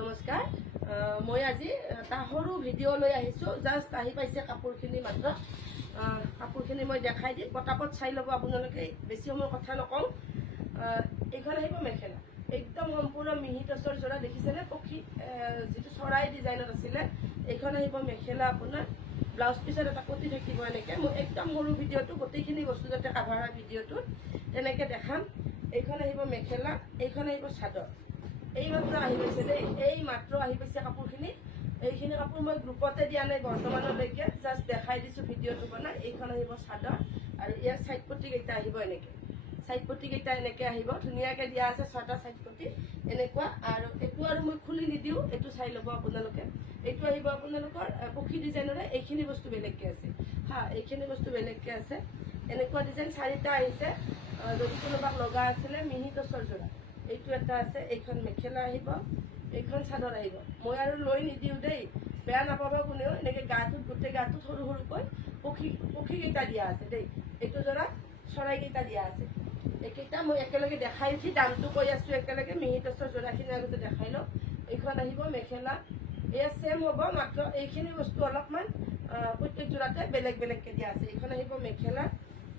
নমস্কাৰ মই আজি এটা সৰু ভিডিঅ' লৈ আহিছোঁ জাষ্ট আহি পাইছে কাপোৰখিনি মাত্ৰ কাপোৰখিনি মই দেখাই দিম পটাপট চাই ল'ব আপোনালোকে বেছি সময় কথা নকওঁ এইখন আহিব মেখেলা একদম সম্পূৰ্ণ মিহি টচৰ যোৰা দেখিছেনে পক্ষী যিটো চৰাই ডিজাইনত আছিলে এইখন আহিব মেখেলা আপোনাৰ ব্লাউজ পিছত এটা কটি থাকিব এনেকৈ মই একদম সৰু ভিডিঅ'টো গোটেইখিনি বস্তু যাতে কাভাৰ হয় ভিডিঅ'টোত তেনেকৈ দেখাম এইখন আহিব মেখেলা এইখন আহিব চাদৰ এই মাত্ৰ আহি পাইছে দেই এই মাত্ৰ আহি পাইছে কাপোৰখিনি এইখিনি কাপোৰ মই গ্ৰুপতে দিয়া নাই বৰ্তমানলৈকে জাষ্ট দেখাই দিছোঁ ভিডিঅ'টো বনাই এইখন আহিব চাদৰ আৰু ইয়াৰ চাইড পট্টিকেইটা আহিব এনেকৈ চাইড পট্টিকেইটা এনেকৈ আহিব ধুনীয়াকৈ দিয়া আছে 6টা চাইড পট্টি এনেকুৱা আৰু এইটো আৰু মই খুলি নিদিওঁ এইটো চাই ল'ব আপোনালোকে এইটো আহিব আপোনালোকৰ পক্ষী ডিজাইনৰে এইখিনি বস্তু বেলেগকৈ আছে এইখিনি বস্তু বেলেগকৈ আছে এনেকুৱা ডিজাইন 4টা আহিছে যদি কোনোবাক লগা আছিলে মিহি টচৰ যোৰা এইটো এটা আছে এইখন মেখেলা আহিব এইখন চাদৰ আহিব মই আৰু লৈ নিদিওঁ দেই বেয়া নাপাব কোনেও এনেকৈ গাটোত গোটেই গাটোত সৰু সৰুকৈ পক্ষীকেইটা দিয়া আছে দেই এইটো যোৰা চৰাইকেইটা দিয়া আছে এইকেইটা মই একেলগে দেখাই উঠি দামটো কৈ আছোঁ একেলগে মিহি টচৰ যোৰাখিনি আগতে দেখাই লওঁ এইখন আহিব মেখেলা এয়া ছেম হ'ব মাত্ৰ এইখিনি বস্তু অলপমান প্ৰত্যেক যোৰাতে বেলেগ বেলেগকৈ দিয়া আছে এইখন আহিব মেখেলা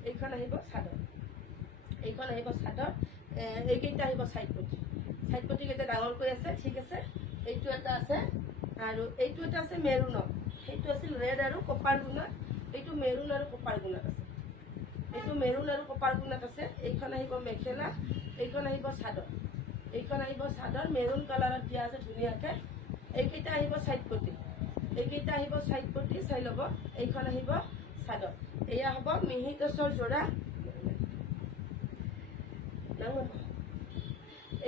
এইখন আহিব চাদৰ এইখন আহিব চাদৰ এইকেইটা আহিব চাইড পট্টিকেইটা ডাঙৰকৈ আছে ঠিক আছে এইটো এটা আছে আৰু এইটো এটা আছে মেৰুনত সেইটো আছিল ৰেড আৰু কপাৰ গুণত এইটো মেৰুন আৰু কপাৰ গুণত আছে এইটো মেৰুন আৰু কপাৰ গুণত আছে এইখন আহিব মেখেলা এইখন আহিব চাদৰ এইখন আহিব চাদৰ মেৰুন কালাৰত দিয়া আছে ধুনীয়াকৈ এইকেইটা আহিব চাইড পট্টি এইকেইটা আহিব চাইড পট্টি চাই ল'ব এইখন আহিব চাদৰ এয়া হ'ব মিহি টচৰ যোৰা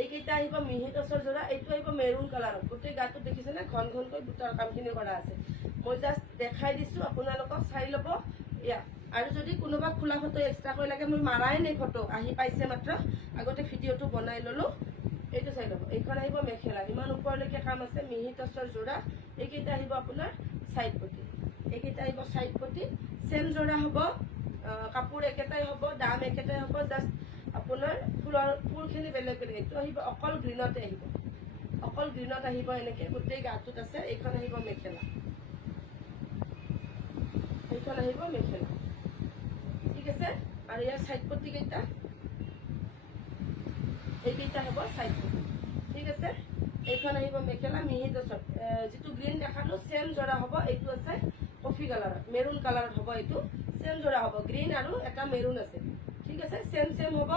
এইকেইটা আহিব মিহি টচৰ যোৰা এইটো আহিব মেৰুন কালাৰত গোটেই গাটো দেখিছেনে ঘন ঘনকৈ বুটাৰ কামখিনি কৰা আছে মই জাষ্ট দেখাই দিছোঁ আপোনালোকক চাই ল'ব এয়া আৰু যদি কোনোবা খোলা ফটো এক্সট্ৰাকৈ লাগে মই মাৰাই নাই ফটো আহি পাইছে মাত্ৰ আগতে ভিডিঅ'টো বনাই ল'লোঁ এইটো চাই ল'ব এইখন আহিব মেখেলা ইমান ওপৰলৈকে কাম আছে মিহি টচৰ যোৰা এইকেইটা আহিব আপোনাৰ চাইড পট্টি এইকেইটা আহিব চাইড পট্টি ছেম যোৰা হ'ব কাপোৰ একেটাই হ'ব দাম একেটাই হ'ব জাষ্ট আপোনাৰ ফুলখিনি বেলেগ বেলেগ এইটো আহিব অকল গ্ৰীণতে আহিব অকল গ্ৰীণত আহিব এনেকৈ গোটেই গাটোত আছে এইখন আহিব মেখেলা এইখন আহিব মেখেলা ঠিক আছে আৰু ইয়াৰ চাইড পট্টিকেইটা এইকেইটা হ'ব চাইড পট্টি ঠিক আছে এইখন আহিব মেখেলা মিহি টচত যিটো গ্ৰীণ দেখালোঁ ছেম যোৰা হ'ব এইটো আছে কফি কালাৰত মেৰুন কালাৰত হ'ব এইটো ছেম যোৰা হ'ব গ্ৰীণ আৰু এটা মেৰুন আছে ঠিক আছে ছেম হ'ব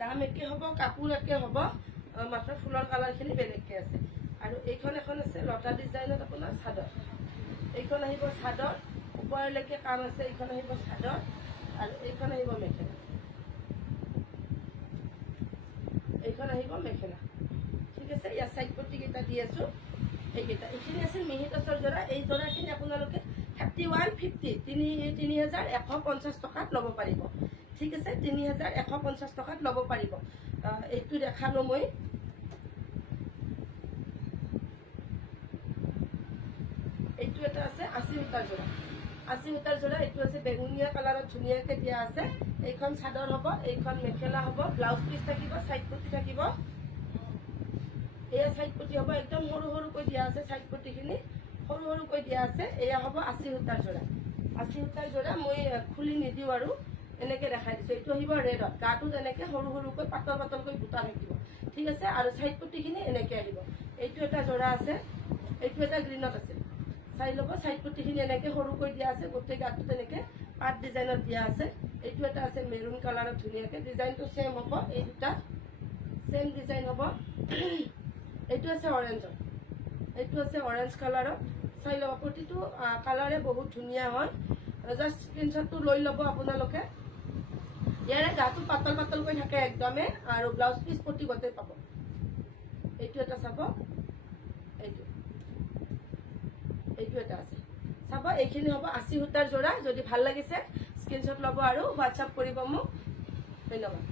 দাম একে হ'ব কাপোৰ একে হ'ব মাত্ৰ ফুলৰ কালাৰখিনি বেলেগকৈ আছে আৰু এইখন এখন আছে লতা ডিজাইনত আপোনাৰ চাদৰ এইখন আহিব চাদৰ ওপৰলৈকে কাম আছে এইখন আহিব চাদৰ আৰু এইখন আহিব মেখেলা এইখন আহিব মেখেলা ঠিক আছে ইয়াৰ চাইড পট্টিকেইটা দি আছোঁ এইখিনি আছিল মিহি টচৰ যোৰা এই যোৰাখিনি আপোনালোকে 3150 3150 টকাত ল'ব পাৰিব ঠিক আছে 3150 টকাত ল'ব পাৰিব এইটো দেখালোঁ মই এইটো এটা আছে 80 সূতাৰ যোৰা 80 সূতাৰ যোৰা এইটো আছে বেঙুনীয়া কালাৰত ধুনীয়াকৈ দিয়া আছে এইখন চাদৰ হ'ব এইখন মেখেলা হ'ব ব্লাউজ পিচ থাকিব চাইড পট্টি থাকিব এয়া চাইড পট্টি হ'ব একদম সৰু সৰুকৈ দিয়া আছে চাইড পট্টিখিনি সৰু সৰুকৈ দিয়া আছে এয়া হ'ব 80 সূতাৰ যোৰা 80 সূতাৰ যোৰা মই খুলি নিদিওঁ আৰু এনেকৈ দেখাই দিছোঁ এইটো আহিব ৰেডত গাটোত এনেকৈ সৰু সৰুকৈ পাতলকৈ বুটা থাকিব ঠিক আছে আৰু চাইড পট্টিখিনি এনেকৈ আহিব এইটো এটা যোৰা আছে এইটো এটা গ্ৰীণত আছে চাই ল'ব চাইড পট্টিখিনি এনেকৈ সৰুকৈ দিয়া আছে গোটেই গাটোত এনেকৈ পাত ডিজাইনত দিয়া আছে এইটো এটা আছে মেৰুন কালাৰত ধুনীয়াকৈ ডিজাইনটো ছেম হ'ব এই দুটা ছেম ডিজাইন হ'ব এইটো আছে অৰেঞ্জত এইটো আছে অৰেঞ্জ কালাৰত চাই ল'ব প্ৰতিটো কালাৰে বহুত ধুনীয়া হয় জাষ্ট স্ক্ৰীনশ্বটটো লৈ ল'ব আপোনালোকে ইয়াৰে গাটো পাতলকৈ থাকে একদমে আৰু ব্লাউজ পিচ পট্টি গোটেই পাব এইটো এটা চাব এইটো এটা আছে চাব এইখিনি হ'ব 80 সূতাৰ যোৰা যদি ভাল লাগিছে স্ক্ৰীনশ্বট ল'ব আৰু হোৱাটছআপ কৰিব মোক ধন্যবাদ।